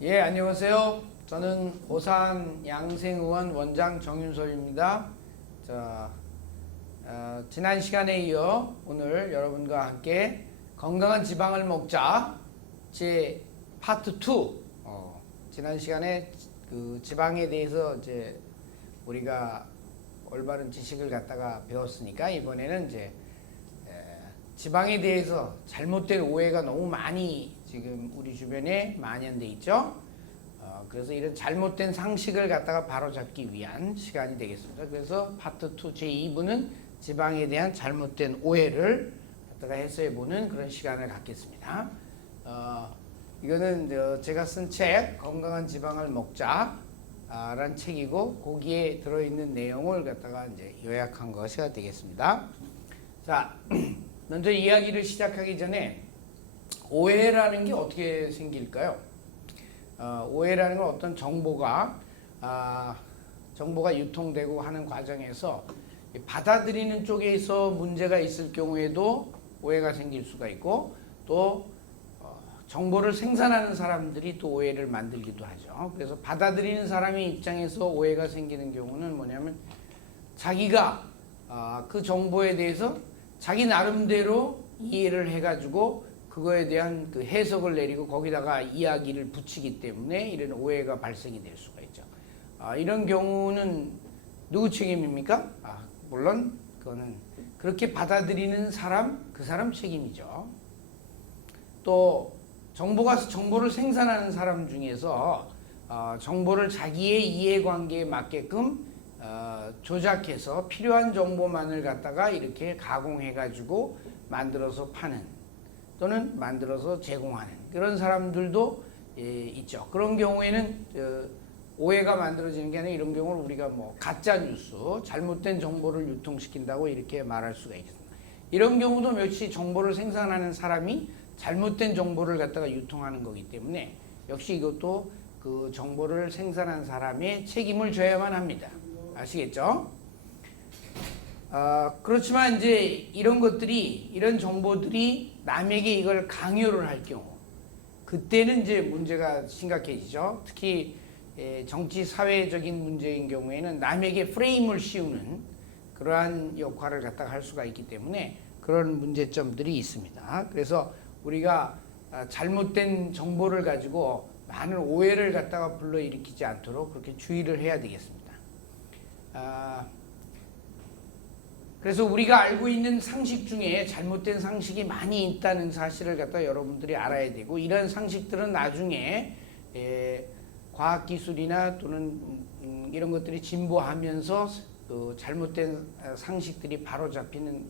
예, 안녕하세요. 저는 오산 양생의원 원장 정윤섭입니다. 자, 지난 시간에 이어 오늘 여러분과 함께 건강한 지방을 먹자 제 파트 2. 지난 시간에 그 지방에 대해서 이제 우리가 올바른 지식을 갖다가 배웠으니까 이번에는 이제 지방에 대해서 잘못된 오해가 너무 많이 지금 우리 주변에 만연돼 있죠. 그래서 이런 잘못된 상식을 갖다가 바로잡기 위한 시간이 되겠습니다. 그래서 파트 2 제2부는 지방에 대한 잘못된 오해를 갖다가 해소해보는 그런 시간을 갖겠습니다. 이거는 제가 쓴 책 건강한 지방을 먹자 라는 책이고 거기에 들어있는 내용을 갖다가 이제 요약한 것이 되겠습니다. 자, 먼저 이야기를 시작하기 전에 오해라는 게 어떻게 생길까요? 오해라는 건 어떤 정보가 유통되고 하는 과정에서 받아들이는 쪽에서 문제가 있을 경우에도 오해가 생길 수가 있고 또 정보를 생산하는 사람들이 또 오해를 만들기도 하죠. 그래서 받아들이는 사람의 입장에서 오해가 생기는 경우는 뭐냐면 자기가 그 정보에 대해서 자기 나름대로 이해를 해가지고 그거에 대한 그 해석을 내리고 거기다가 이야기를 붙이기 때문에 이런 오해가 발생이 될 수가 있죠. 이런 경우는 누구 책임입니까? 물론 그거는 그렇게 받아들이는 사람, 그 사람 책임이죠. 또 정보를 생산하는 사람 중에서 정보를 자기의 이해관계에 맞게끔 조작해서 필요한 정보만을 갖다가 이렇게 가공해가지고 만들어서 파는 또는 만들어서 제공하는 그런 사람들도 있죠. 그런 경우에는 오해가 만들어지는 게 아니라 이런 경우를 우리가 뭐 가짜 뉴스, 잘못된 정보를 유통시킨다고 이렇게 말할 수가 있습니다. 이런 경우도 역시 정보를 생산하는 사람이 잘못된 정보를 갖다가 유통하는 거기 때문에 역시 이것도 그 정보를 생산한 사람의 책임을 져야만 합니다. 아시겠죠? 그렇지만 이제 이런 정보들이 남에게 이걸 강요를 할 경우 그때는 이제 문제가 심각해지죠. 특히 정치 사회적인 문제인 경우에는 남에게 프레임을 씌우는 그러한 역할을 갖다가 할 수가 있기 때문에 그런 문제점들이 있습니다. 그래서 우리가 잘못된 정보를 가지고 많은 오해를 갖다가 불러일으키지 않도록 그렇게 주의를 해야 되겠습니다. 그래서 우리가 알고 있는 상식 중에 잘못된 상식이 많이 있다는 사실을 갖다 여러분들이 알아야 되고 이런 상식들은 나중에 과학기술이나 또는 이런 것들이 진보하면서 그 잘못된 상식들이 바로잡히는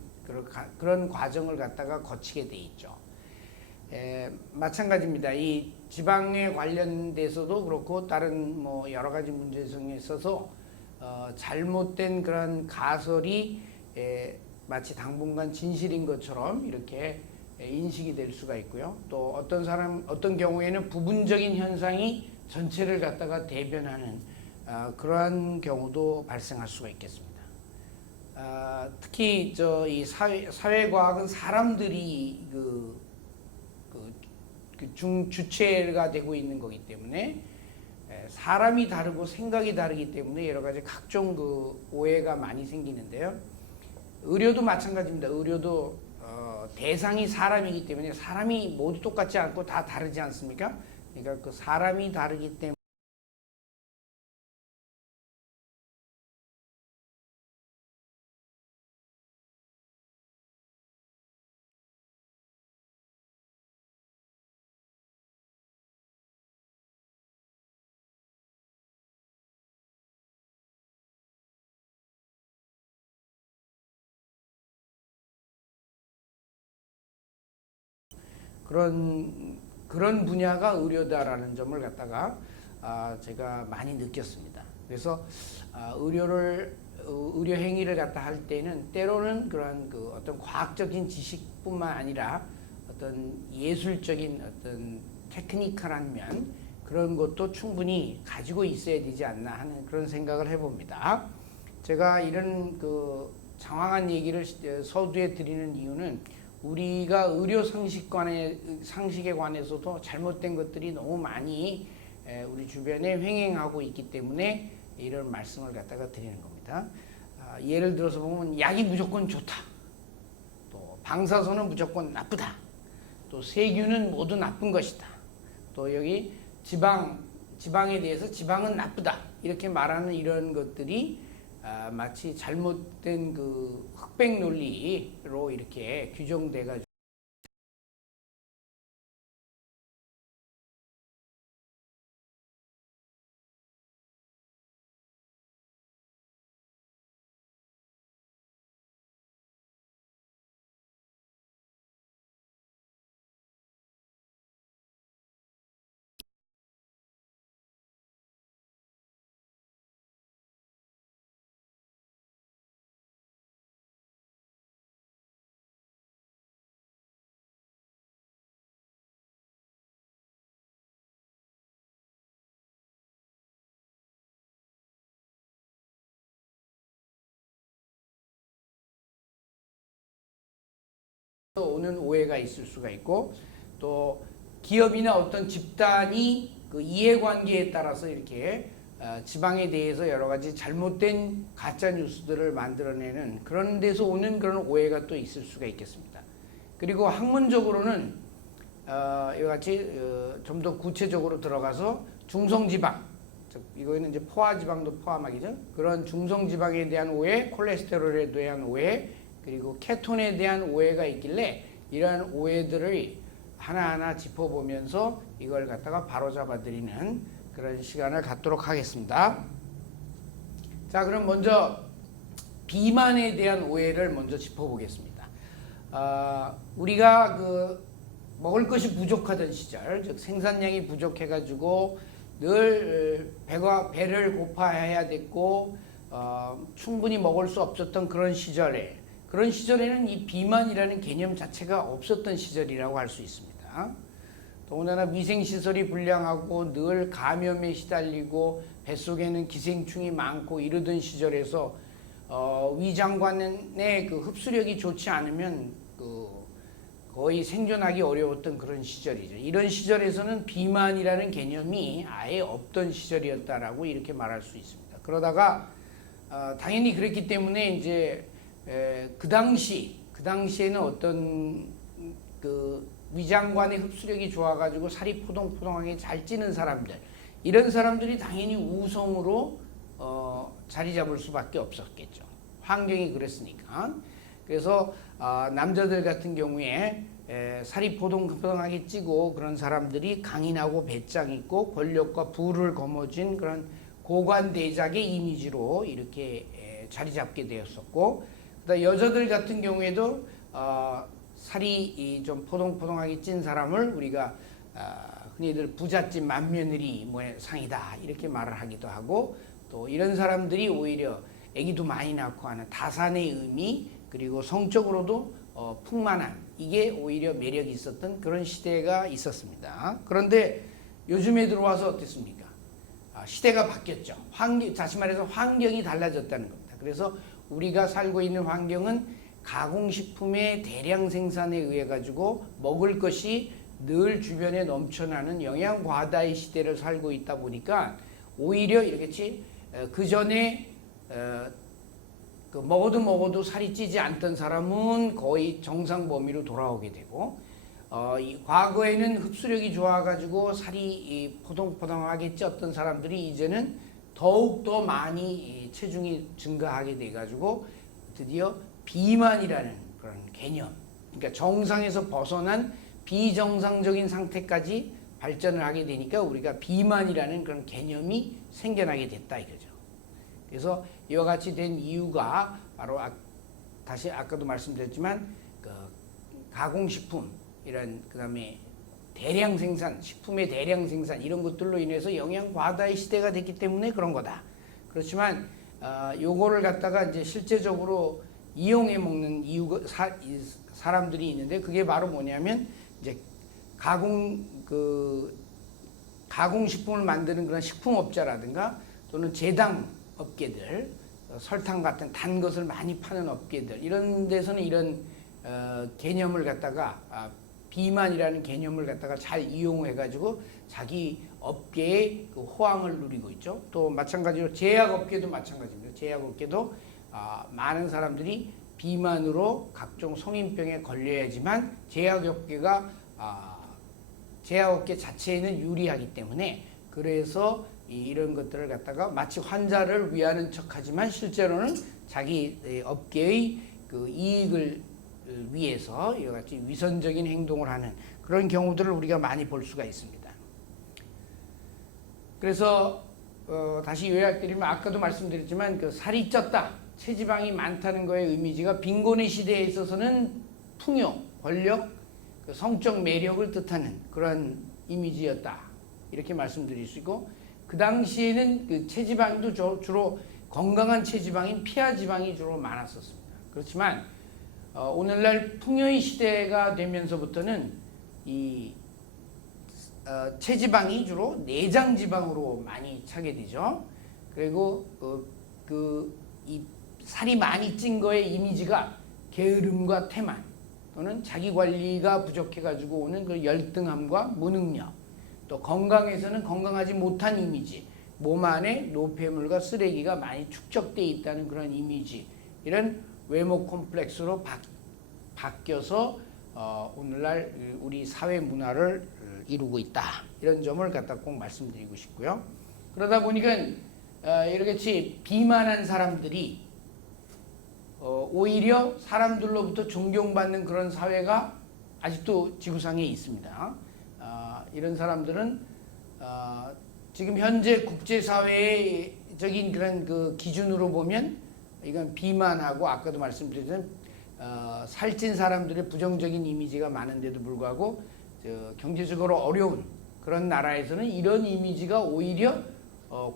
그런 과정을 갖다가 거치게 돼 있죠. 마찬가지입니다. 이 지방에 관련돼서도 그렇고 다른 뭐 여러 가지 문제성에 있어서 잘못된 그런 가설이 마치 당분간 진실인 것처럼 이렇게 인식이 될 수가 있고요. 또 어떤 경우에는 부분적인 현상이 전체를 갖다가 대변하는 그러한 경우도 발생할 수가 있겠습니다. 특히 이 사회과학은 사람들이 주체가 되고 있는 거기 때문에 사람이 다르고 생각이 다르기 때문에 여러 가지 각종 그 오해가 많이 생기는데요. 의료도 마찬가지입니다. 의료도 대상이 사람이기 때문에 사람이 모두 똑같지 않고 다 다르지 않습니까? 그러니까 그 사람이 다르기 때문에 그런 분야가 의료다라는 점을 갖다가 제가 많이 느꼈습니다. 그래서 의료 행위를 갖다 할 때는 때로는 그런 그 어떤 과학적인 지식뿐만 아니라 어떤 예술적인 어떤 테크니컬한 면 그런 것도 충분히 가지고 있어야 되지 않나 하는 그런 생각을 해봅니다. 제가 이런 그 장황한 얘기를 서두에 드리는 이유는 우리가 의료 상식에 관해서도 잘못된 것들이 너무 많이 우리 주변에 횡행하고 있기 때문에 이런 말씀을 갖다가 드리는 겁니다. 예를 들어서 보면 약이 무조건 좋다. 또 방사선은 무조건 나쁘다. 또 세균은 모두 나쁜 것이다. 또 여기 지방에 대해서 지방은 나쁘다. 이렇게 말하는 이런 것들이 마치 잘못된 그 흑백 논리로 이렇게 규정돼 가지고 오는 오해가 있을 수가 있고, 또 기업이나 어떤 집단이 그 이해관계에 따라서 이렇게 지방에 대해서 여러 가지 잘못된 가짜 뉴스들을 만들어내는 그런 데서 오는 그런 오해가 또 있을 수가 있겠습니다. 그리고 학문적으로는 이와 같이 좀 더 구체적으로 들어가서 중성지방, 즉 이거는 이제 포화지방도 포함하기죠. 그런 중성지방에 대한 오해, 콜레스테롤에 대한 오해, 그리고 케톤에 대한 오해가 있길래 이러한 오해들을 하나하나 짚어보면서 이걸 갖다가 바로잡아 드리는 그런 시간을 갖도록 하겠습니다. 자, 그럼 먼저 비만에 대한 오해를 먼저 짚어보겠습니다. 우리가 그 먹을 것이 부족하던 시절, 즉 생산량이 부족해가지고 늘 배를 고파해야 됐고 충분히 먹을 수 없었던 그런 시절에는 이 비만이라는 개념 자체가 없었던 시절이라고 할 수 있습니다. 더군다나 위생시설이 불량하고 늘 감염에 시달리고 뱃속에는 기생충이 많고 이러던 시절에서 위장관의 그 흡수력이 좋지 않으면 거의 생존하기 어려웠던 그런 시절이죠. 이런 시절에서는 비만이라는 개념이 아예 없던 시절이었다라고 이렇게 말할 수 있습니다. 그러다가 당연히 그랬기 때문에 이제 그 당시에는 어떤 그 위장관의 흡수력이 좋아가지고 살이 포동포동하게 잘 찌는 사람들, 이런 사람들이 당연히 우성으로 자리 잡을 수밖에 없었겠죠. 환경이 그랬으니까. 그래서 남자들 같은 경우에 살이 포동포동하게 찌고 그런 사람들이 강인하고 배짱 있고 권력과 부를 거머쥔 그런 고관대작의 이미지로 이렇게 자리 잡게 되었었고, 그다음 여자들 같은 경우에도 살이 좀 포동포동하게 찐 사람을 우리가 흔히들 부잣집 맏며느리 상이다 이렇게 말을 하기도 하고, 또 이런 사람들이 오히려 아기도 많이 낳고 하는 다산의 의미, 그리고 성적으로도 풍만한, 이게 오히려 매력이 있었던 그런 시대가 있었습니다. 그런데 요즘에 들어와서 어떻습니까? 시대가 바뀌었죠. 다시 말해서 환경이 달라졌다는 겁니다. 그래서 우리가 살고 있는 환경은 가공식품의 대량 생산에 의해 가지고 먹을 것이 늘 주변에 넘쳐나는 영양 과다의 시대를 살고 있다 보니까 오히려 이렇게 그 전에 먹어도 살이 찌지 않던 사람은 거의 정상 범위로 돌아오게 되고, 과거에는 흡수력이 좋아가지고 살이 포동포동하게 쪘던 사람들이 이제는 더욱더 많이 체중이 증가하게 돼가지고 드디어 비만이라는 그런 개념, 그러니까 정상에서 벗어난 비정상적인 상태까지 발전을 하게 되니까 우리가 비만이라는 그런 개념이 생겨나게 됐다 이거죠. 그래서 이와 같이 된 이유가 바로 다시 아까도 말씀드렸지만 그 가공식품 이런 그다음에 대량 생산, 식품의 대량 생산 이런 것들로 인해서 영양 과다의 시대가 됐기 때문에 그런 거다. 그렇지만 요거를 갖다가 이제 실제적으로 이용해 먹는 이유가 사람들이 있는데, 그게 바로 뭐냐면 이제 가공식품을 만드는 그런 식품업자라든가 또는 제당 업계들, 설탕 같은 단 것을 많이 파는 업계들, 이런 데서는 이런 개념을 갖다가 비만이라는 개념을 갖다가 잘 이용해 가지고 자기 업계의 그 호황을 누리고 있죠. 또 마찬가지로 제약업계도 마찬가지입니다. 제약업계도 많은 사람들이 비만으로 각종 성인병에 걸려야지만 제약업계 자체에는 유리하기 때문에, 그래서 이런 것들을 갖다가 마치 환자를 위하는 척하지만 실제로는 자기 업계의 그 이익을 위해서 이와 같이 위선적인 행동을 하는 그런 경우들을 우리가 많이 볼 수가 있습니다. 그래서 다시 요약드리면, 아까도 말씀드렸지만 그 살이 쪘다, 체지방이 많다는 거의 이미지가 빈곤의 시대에 있어서는 풍요, 권력, 그 성적 매력을 뜻하는 그런 이미지였다, 이렇게 말씀드릴 수 있고, 그 당시에는 그 체지방도 주로 건강한 체지방인 피하지방이 주로 많았었습니다. 그렇지만 오늘날 풍요의 시대가 되면서부터는 이 체지방이 주로 내장지방으로 많이 차게 되죠. 그리고 이 살이 많이 찐 거의 이미지가 게으름과 태만, 또는 자기 관리가 부족해가지고 오는 그 열등함과 무능력, 또 건강에서는 건강하지 못한 이미지, 몸 안에 노폐물과 쓰레기가 많이 축적되어 있다는 그런 이미지, 이런 외모 콤플렉스로 바뀌어서 오늘날 우리 사회 문화를 이루고 있다, 이런 점을 갖다 꼭 말씀드리고 싶고요. 그러다 보니까 이렇게 비만한 사람들이 오히려 사람들로부터 존경받는 그런 사회가 아직도 지구상에 있습니다. 이런 사람들은 지금 현재 국제사회적인 그런 그 기준으로 보면 이건 비만하고, 아까도 말씀드렸던 살찐 사람들의 부정적인 이미지가 많은데도 불구하고 경제적으로 어려운 그런 나라에서는 이런 이미지가 오히려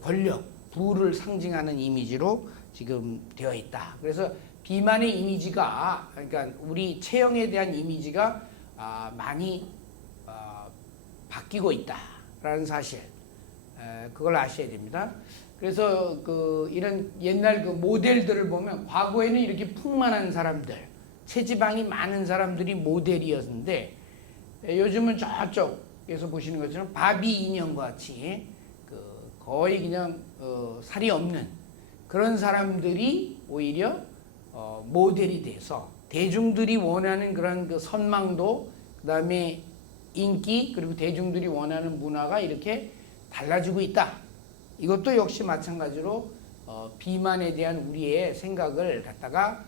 권력, 부를 상징하는 이미지로 지금 되어 있다. 그래서 비만의 이미지가, 그러니까 우리 체형에 대한 이미지가 많이 바뀌고 있다라는 사실, 그걸 아셔야 됩니다. 그래서 이런 옛날 그 모델들을 보면 과거에는 이렇게 풍만한 사람들, 체지방이 많은 사람들이 모델이었는데, 요즘은 저쪽에서 보시는 것처럼 바비 인형과 같이 거의 그냥 살이 없는 그런 사람들이 오히려 모델이 돼서 대중들이 원하는 그런 그 선망도, 그 다음에 인기, 그리고 대중들이 원하는 문화가 이렇게 달라지고 있다. 이것도 역시 마찬가지로 비만에 대한 우리의 생각을 갖다가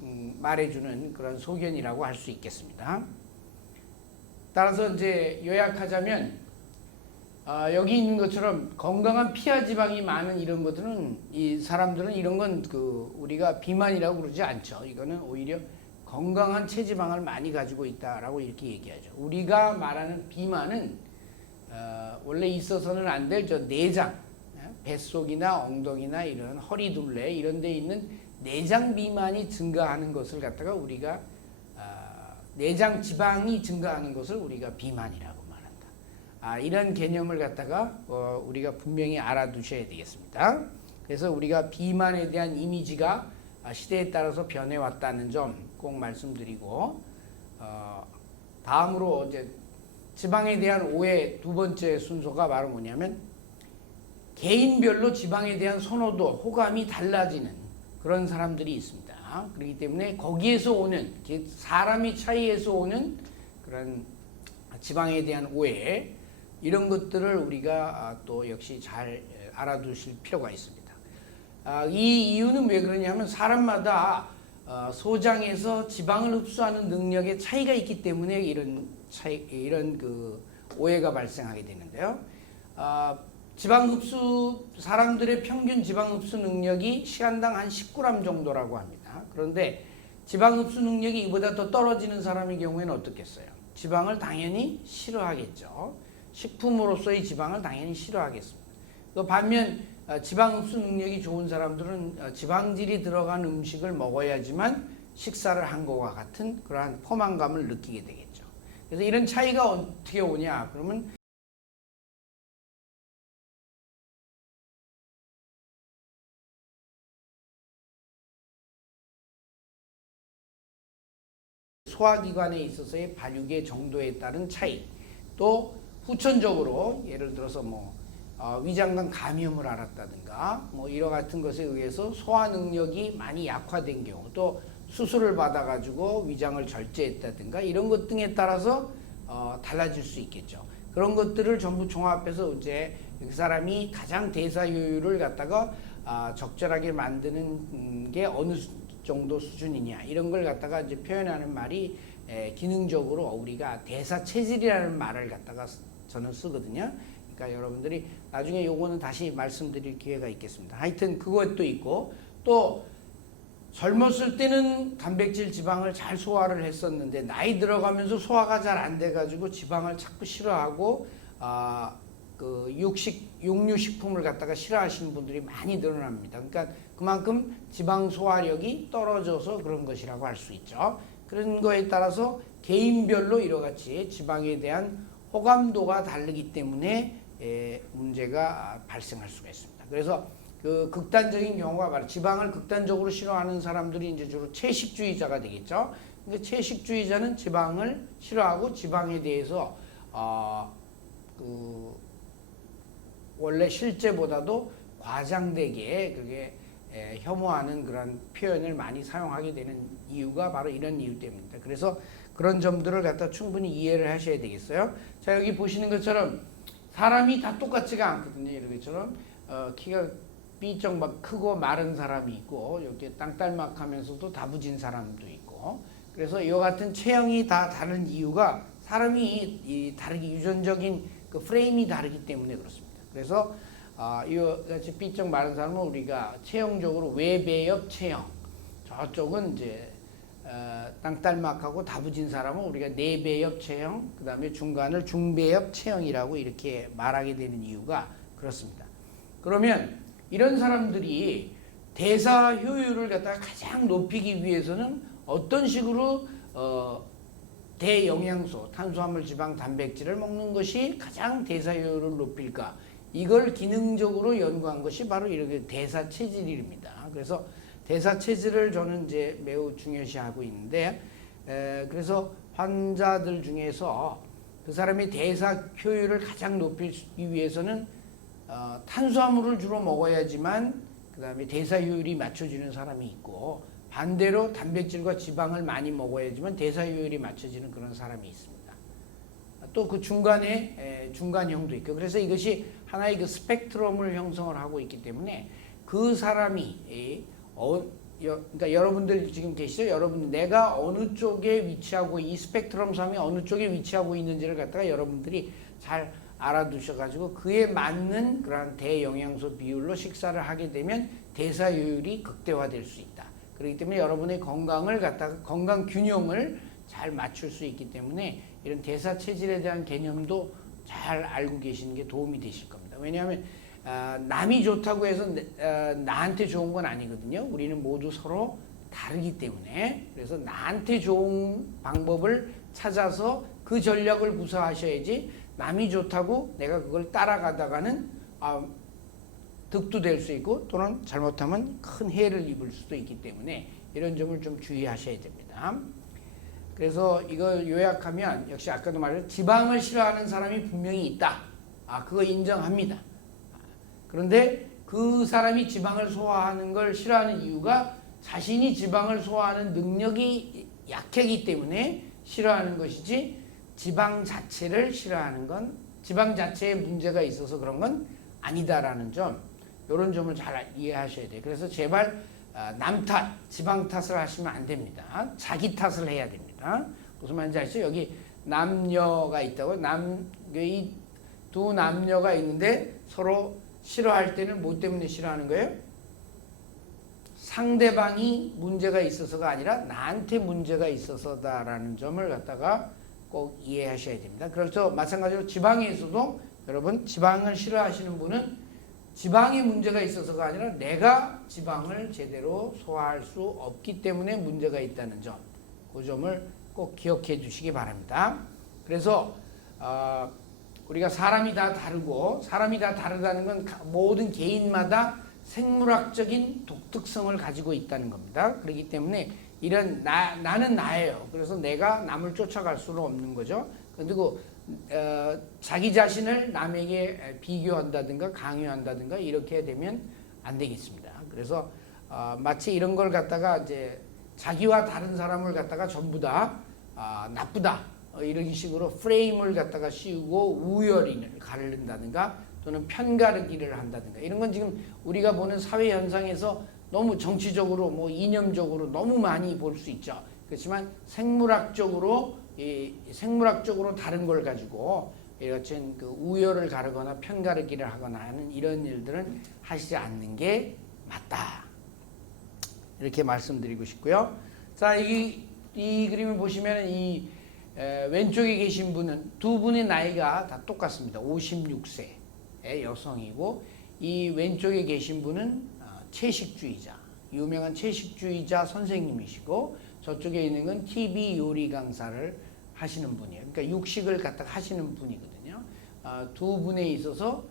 말해주는 그런 소견이라고 할 수 있겠습니다. 따라서 이제 요약하자면, 여기 있는 것처럼 건강한 피하지방이 많은 이런 것들은, 이 사람들은 이런 건 우리가 비만이라고 그러지 않죠. 이거는 오히려 건강한 체지방을 많이 가지고 있다라고 이렇게 얘기하죠. 우리가 말하는 비만은 원래 있어서는 안 될 저 내장, 뱃속이나 엉덩이나 이런 허리둘레 이런 데 있는 내장 비만이 증가하는 것을 갖다가 우리가 내장 지방이 증가하는 것을 우리가 비만이라고 말한다. 이런 개념을 갖다가 우리가 분명히 알아두셔야 되겠습니다. 그래서 우리가 비만에 대한 이미지가 시대에 따라서 변해왔다는 점 꼭 말씀드리고, 다음으로 이제 지방에 대한 오해 두 번째 순서가 바로 뭐냐면, 개인별로 지방에 대한 선호도, 호감이 달라지는 그런 사람들이 있습니다. 그렇기 때문에 거기에서 오는, 사람의 차이에서 오는 그런 지방에 대한 오해, 이런 것들을 우리가 또 역시 잘 알아두실 필요가 있습니다. 이 이유는 왜 그러냐면, 사람마다 소장에서 지방을 흡수하는 능력의 차이가 있기 때문에 이런 그 오해가 발생하게 되는데요. 사람들의 평균 지방 흡수 능력이 시간당 한 10g 정도라고 합니다. 그런데 지방 흡수 능력이 이보다 더 떨어지는 사람의 경우에는 어떻겠어요? 지방을 당연히 싫어하겠죠. 식품으로서의 지방을 당연히 싫어하겠습니다. 반면 지방 흡수 능력이 좋은 사람들은 지방질이 들어간 음식을 먹어야지만 식사를 한 것과 같은 그러한 포만감을 느끼게 되겠죠. 그래서 이런 차이가 어떻게 오냐? 그러면 소화기관에 있어서의 발육의 정도에 따른 차이, 또 후천적으로 예를 들어서 위장관 감염을 앓았다든가 이러 같은 것에 의해서 소화 능력이 많이 약화된 경우, 또 수술을 받아가지고 위장을 절제했다든가 이런 것 등에 따라서 달라질 수 있겠죠. 그런 것들을 전부 종합해서 이제 그 사람이 가장 대사 효율을 갖다가 적절하게 만드는 게 어느 정도 수준이냐 이런 걸 갖다가 이제 표현하는 말이 기능적으로 우리가 대사 체질이라는 말을 갖다가 저는 쓰거든요. 그러니까 여러분들이 나중에 요거는 다시 말씀드릴 기회가 있겠습니다. 하여튼 그것도 있고, 또 젊었을 때는 단백질 지방을 잘 소화를 했었는데 나이 들어가면서 소화가 잘 안 돼가지고 지방을 자꾸 싫어하고 그 육류식품을 갖다가 싫어하시는 분들이 많이 늘어납니다. 그러니까 그만큼 지방 소화력이 떨어져서 그런 것이라고 할 수 있죠. 그런 거에 따라서 개인별로 이러같이 지방에 대한 호감도가 다르기 때문에 문제가 발생할 수가 있습니다. 그래서 그 극단적인 경우가 바로 지방을 극단적으로 싫어하는 사람들이 이제 주로 채식주의자가 되겠죠. 근데 채식주의자는 지방을 싫어하고 지방에 대해서 원래 실제보다도 과장되게 그게 혐오하는 그런 표현을 많이 사용하게 되는 이유가 바로 이런 이유 때문입니다. 그래서 그런 점들을 갖다 충분히 이해를 하셔야 되겠어요. 자, 여기 보시는 것처럼 사람이 다 똑같지가 않거든요. 이렇게처럼 키가 삐쩍 막 크고 마른 사람이 있고, 이렇게 땅딸막하면서도 다부진 사람도 있고, 그래서 이와 같은 체형이 다 다른 이유가 사람이 다르게 유전적인 그 프레임이 다르기 때문에 그렇습니다. 그래서 이와 같이 삐쩍 마른 사람은 우리가 체형적으로 외배엽 체형, 저쪽은 이제 땅딸막하고 다부진 사람은 우리가 내배엽 체형, 그 다음에 중간을 중배엽 체형이라고 이렇게 말하게 되는 이유가 그렇습니다. 그러면 이런 사람들이 대사 효율을 갖다가 가장 높이기 위해서는 어떤 식으로 대영양소, 탄수화물, 지방, 단백질을 먹는 것이 가장 대사 효율을 높일까? 이걸 기능적으로 연구한 것이 바로 이렇게 대사 체질입니다. 그래서 대사 체질을 저는 이제 매우 중요시하고 있는데, 그래서 환자들 중에서 그 사람의 대사 효율을 가장 높이기 위해서는 탄수화물을 주로 먹어야지만 그 다음에 대사 효율이 맞춰지는 사람이 있고, 반대로 단백질과 지방을 많이 먹어야지만 대사 효율이 맞춰지는 그런 사람이 있습니다. 또 그 중간에 중간형도 있고, 그래서 이것이 하나의 그 스펙트럼을 형성을 하고 있기 때문에 그 사람이 그러니까 여러분들 지금 계시죠? 여러분 내가 어느 쪽에 위치하고 이 스펙트럼 상에 어느 쪽에 위치하고 있는지를 갖다가 여러분들이 잘 알아두셔가지고 그에 맞는 그러한 대영양소 비율로 식사를 하게 되면 대사 효율이 극대화될 수 있다. 그렇기 때문에 여러분의 건강을 갖다가 건강 균형을 잘 맞출 수 있기 때문에 이런 대사 체질에 대한 개념도 잘 알고 계시는 게 도움이 되실 겁니다. 왜냐하면 남이 좋다고 해서 나한테 좋은 건 아니거든요. 우리는 모두 서로 다르기 때문에, 그래서 나한테 좋은 방법을 찾아서 그 전략을 구사하셔야지 남이 좋다고 내가 그걸 따라가다가는 득도 될 수 있고 또는 잘못하면 큰 해를 입을 수도 있기 때문에 이런 점을 좀 주의하셔야 됩니다. 그래서 이걸 요약하면 역시 아까도 말했죠. 지방을 싫어하는 사람이 분명히 있다. 그거 인정합니다. 그런데 그 사람이 지방을 소화하는 걸 싫어하는 이유가 자신이 지방을 소화하는 능력이 약하기 때문에 싫어하는 것이지, 지방 자체를 싫어하는 건 지방 자체에 문제가 있어서 그런 건 아니다라는 점, 이런 점을 잘 이해하셔야 돼요. 그래서 제발 남 탓, 지방 탓을 하시면 안 됩니다. 자기 탓을 해야 됩니다. 무슨 말인지 아시죠? 여기 남녀가 있다고, 이 두 남녀가 있는데 서로 싫어할 때는 뭐 때문에 싫어하는 거예요? 상대방이 문제가 있어서가 아니라 나한테 문제가 있어서다라는 점을 갖다가 꼭 이해하셔야 됩니다. 그래서 마찬가지로 지방에서도 여러분, 지방을 싫어하시는 분은 지방에 문제가 있어서가 아니라 내가 지방을 제대로 소화할 수 없기 때문에 문제가 있다는 점, 그 점을 꼭 기억해 주시기 바랍니다. 그래서 우리가 사람이 다 다르고, 사람이 다 다르다는 건 모든 개인마다 생물학적인 독특성을 가지고 있다는 겁니다. 그렇기 때문에 이런 나는 나예요. 그래서 내가 남을 쫓아갈 수는 없는 거죠. 그리고 자기 자신을 남에게 비교한다든가 강요한다든가 이렇게 되면 안 되겠습니다. 그래서 마치 이런 걸 갖다가 이제 자기와 다른 사람을 갖다가 전부 다 나쁘다 이런 식으로 프레임을 갖다가 씌우고 우열을 가른다든가 또는 편가르기를 한다든가 이런 건 지금 우리가 보는 사회 현상에서 너무 정치적으로 뭐 이념적으로 너무 많이 볼 수 있죠. 그렇지만 생물학적으로 다른 걸 가지고 이렇게 그 우열을 가르거나 편가르기를 하거나 하는 이런 일들은 하시지 않는 게 맞다. 이렇게 말씀드리고 싶고요. 자, 이 그림을 보시면 이 왼쪽에 계신 분은 두 분의 나이가 다 똑같습니다. 56세의 여성이고 이 왼쪽에 계신 분은 채식주의자, 유명한 채식주의자 선생님이시고 저쪽에 있는 건 TV 요리 강사를 하시는 분이에요. 그러니까 육식을 갖다가 하시는 분이거든요. 두 분에 있어서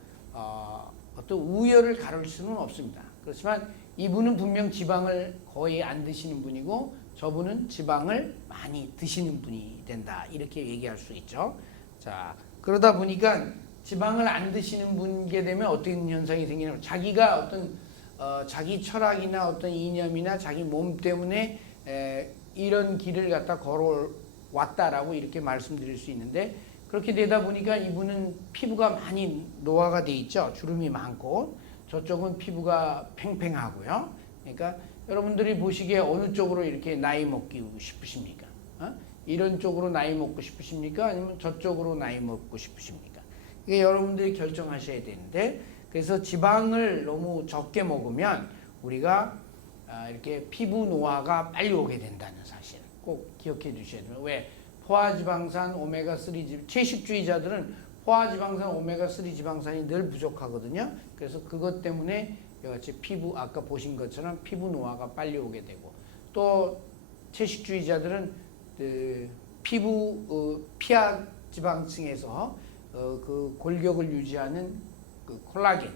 어떤 우열을 가를 수는 없습니다. 그렇지만 이분은 분명 지방을 거의 안 드시는 분이고 저분은 지방을 많이 드시는 분이 된다. 이렇게 얘기할 수 있죠. 자, 그러다 보니까 지방을 안 드시는 분게 되면 어떤 현상이 생기냐면 자기가 어떤 자기 철학이나 어떤 이념이나 자기 몸 때문에 이런 길을 갖다 걸어왔다라고 이렇게 말씀드릴 수 있는데 그렇게 되다 보니까 이분은 피부가 많이 노화가 돼 있죠. 주름이 많고 저쪽은 피부가 팽팽하고요. 그러니까 여러분들이 보시기에 어느 쪽으로 이렇게 나이 먹기 싶으십니까? 이런 쪽으로 나이 먹고 싶으십니까? 아니면 저쪽으로 나이 먹고 싶으십니까? 이게 여러분들이 결정하셔야 되는데 그래서 지방을 너무 적게 먹으면 우리가 이렇게 피부 노화가 빨리 오게 된다는 사실 꼭 기억해 주셔야 돼요. 왜? 포화지방산, 오메가3 채식주의자들은 포화지방산, 오메가3 지방산이 늘 부족하거든요. 그래서 그것 때문에 이같이 피부 아까 보신 것처럼 피부 노화가 빨리 오게 되고 또 채식주의자들은 그 피부 피하 지방층에서 그 골격을 유지하는 그 콜라겐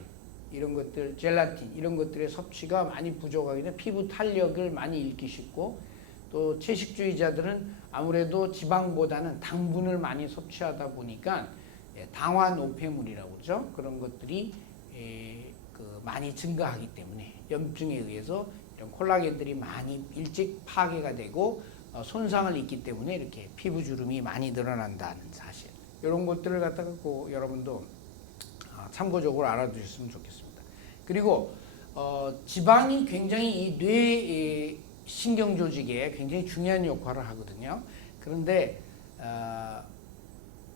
이런 것들, 젤라틴 이런 것들의 섭취가 많이 부족하기 때문에 피부 탄력을 많이 잃기 쉽고 또 채식주의자들은 아무래도 지방보다는 당분을 많이 섭취하다 보니까 당화 노폐물이라고 그러죠. 그런 것들이 많이 증가하기 때문에 염증에 의해서 이런 콜라겐들이 많이 일찍 파괴가 되고 손상을 입기 때문에 이렇게 피부 주름이 많이 늘어난다는 사실. 이런 것들을 갖다가 꼭 여러분도 참고적으로 알아두셨으면 좋겠습니다. 그리고 지방이 굉장히 이 뇌 신경 조직에 굉장히 중요한 역할을 하거든요. 그런데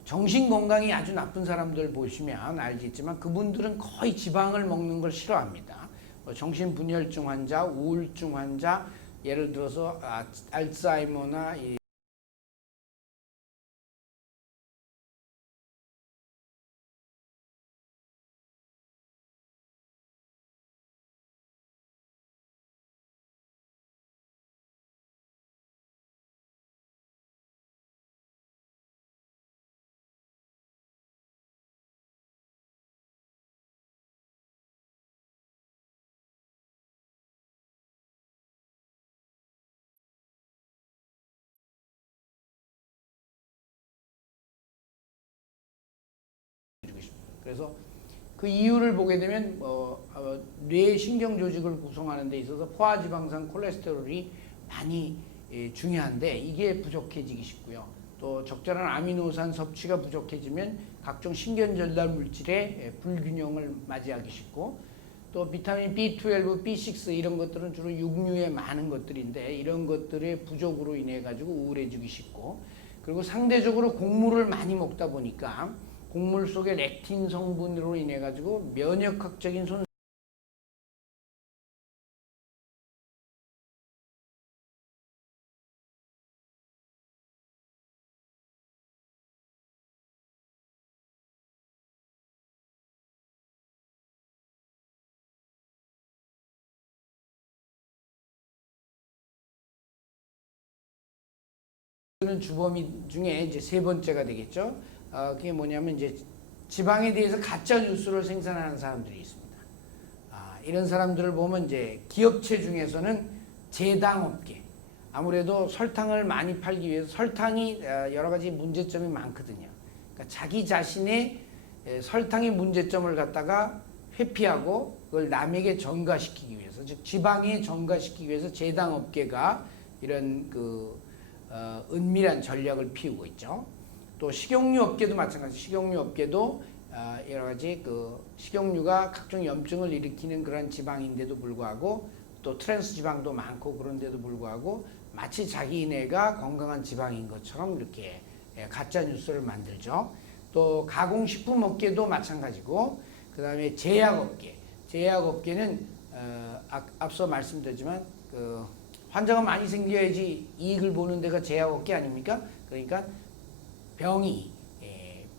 정신 건강이 아주 나쁜 사람들 보시면 알겠지만 그분들은 거의 지방을 먹는 걸 싫어합니다. 정신분열증 환자, 우울증 환자, 예를 들어서 알츠하이머나 그래서 그 이유를 보게 되면 뇌 신경 조직을 구성하는 데 있어서 포화지방산 콜레스테롤이 많이 중요한데 이게 부족해지기 쉽고요. 또 적절한 아미노산 섭취가 부족해지면 각종 신경전달 물질의 불균형을 맞이하기 쉽고 또 비타민 B12, B6 이런 것들은 주로 육류에 많은 것들인데 이런 것들의 부족으로 인해 가지고 우울해지기 쉽고 그리고 상대적으로 곡물을 많이 먹다 보니까 곡물 속의 렉틴 성분으로 인해 가지고 면역학적인 손상을 주범이 중에 이제 세 번째가 되겠죠. 그게 뭐냐면 이제 지방에 대해서 가짜 뉴스를 생산하는 사람들이 있습니다. 이런 사람들을 보면 이제 기업체 중에서는 제당업계 아무래도 설탕을 많이 팔기 위해서 설탕이 여러 가지 문제점이 많거든요. 그러니까 그러니까 자기 자신의 설탕의 문제점을 갖다가 회피하고 그걸 남에게 전가시키기 위해서, 즉 지방에 전가시키기 위해서 제당업계가 이런 은밀한 전략을 피우고 있죠. 또 식용유 업계도 마찬가지. 식용유 업계도 여러 가지 식용유가 각종 염증을 일으키는 그런 지방인데도 불구하고, 또 트랜스 지방도 많고 그런데도 불구하고 마치 자기네가 건강한 지방인 것처럼 이렇게 가짜 뉴스를 만들죠. 또 가공식품 업계도 마찬가지고, 그 다음에 제약업계. 제약업계는 앞서 말씀드렸지만 환자가 많이 생겨야지 이익을 보는 데가 제약업계 아닙니까? 그러니까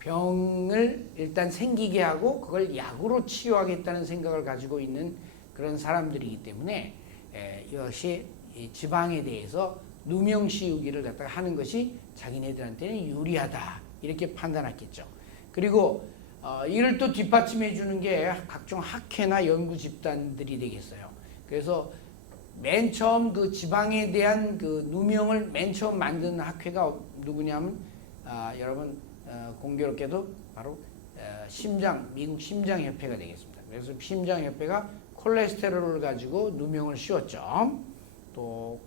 병을 일단 생기게 하고 그걸 약으로 치유하겠다는 생각을 가지고 있는 그런 사람들이기 때문에 이것이 지방에 대해서 누명 씌우기를 갖다가 하는 것이 자기네들한테는 유리하다, 이렇게 판단했겠죠. 그리고 이를 또 뒷받침해 주는 게 각종 학회나 연구 집단들이 되겠어요. 그래서 맨 처음 지방에 대한 누명을 맨 처음 만든 학회가 누구냐면 여러분 공교롭게도 바로 미국 심장협회가 되겠습니다. 그래서 심장협회가 콜레스테롤을 가지고 누명을 씌웠죠. 또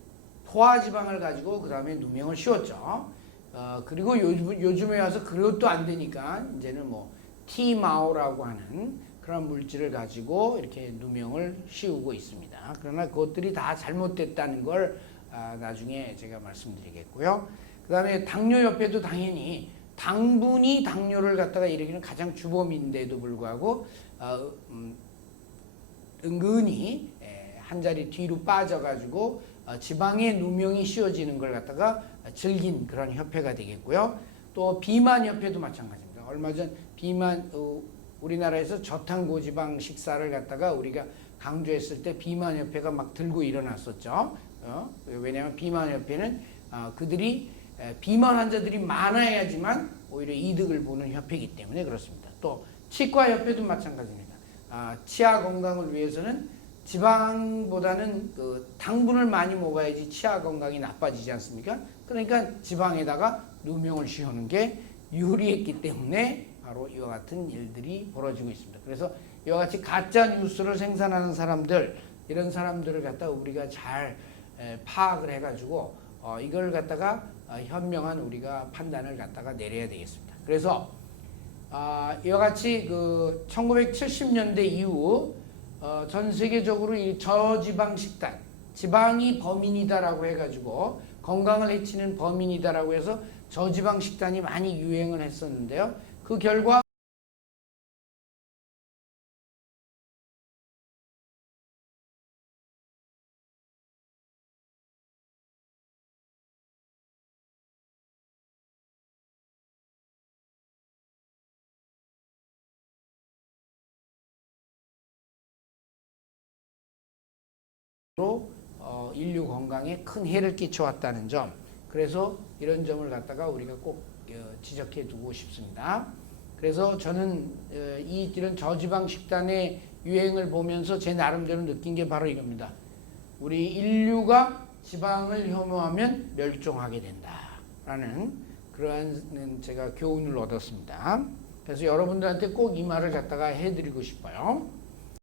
포화지방을 가지고 그 다음에 누명을 씌웠죠. 그리고 요즘에 와서 그것도 안 되니까 이제는 티마오라고 하는 그런 물질을 가지고 이렇게 누명을 씌우고 있습니다. 그러나 그것들이 다 잘못됐다는 걸 나중에 제가 말씀드리겠고요. 그 다음에 당뇨협회도 당연히 당분이 당뇨를 갖다가 일으키는 가장 주범인데도 불구하고 은근히 한 자리 뒤로 빠져가지고 지방에 누명이 씌워지는 걸 갖다가 즐긴 그런 협회가 되겠고요. 또 비만협회도 마찬가지입니다. 얼마 전 우리나라에서 저탄고지방 식사를 갖다가 우리가 강조했을 때 비만협회가 막 들고 일어났었죠. 왜냐하면 비만협회는 그들이 비만 환자들이 많아야지만 오히려 이득을 보는 협회이기 때문에 그렇습니다. 또 치과협회도 마찬가지입니다. 치아 건강을 위해서는 지방보다는 당분을 많이 먹어야지 치아 건강이 나빠지지 않습니까? 그러니까 지방에다가 누명을 씌우는 게 유리했기 때문에 바로 이와 같은 일들이 벌어지고 있습니다. 그래서 이와 같이 가짜 뉴스를 생산하는 사람들, 이런 사람들을 갖다가 우리가 잘 파악을 해가지고 이걸 갖다가 현명한 우리가 판단을 갖다가 내려야 되겠습니다. 그래서 이와 같이 1970년대 이후 전 세계적으로 이 저지방 식단, 지방이 범인이다라고 해가지고 건강을 해치는 범인이다라고 해서 저지방 식단이 많이 유행을 했었는데요. 그 결과 인류 건강에 큰 해를 끼쳐왔다는 점, 그래서 이런 점을 갖다가 우리가 꼭 지적해 두고 싶습니다. 그래서 저는 이런 저지방 식단의 유행을 보면서 제 나름대로 느낀 게 바로 이겁니다. 우리 인류가 지방을 혐오하면 멸종하게 된다라는 그러한 제가 교훈을 얻었습니다. 그래서 여러분들한테 꼭 이 말을 갖다가 해드리고 싶어요.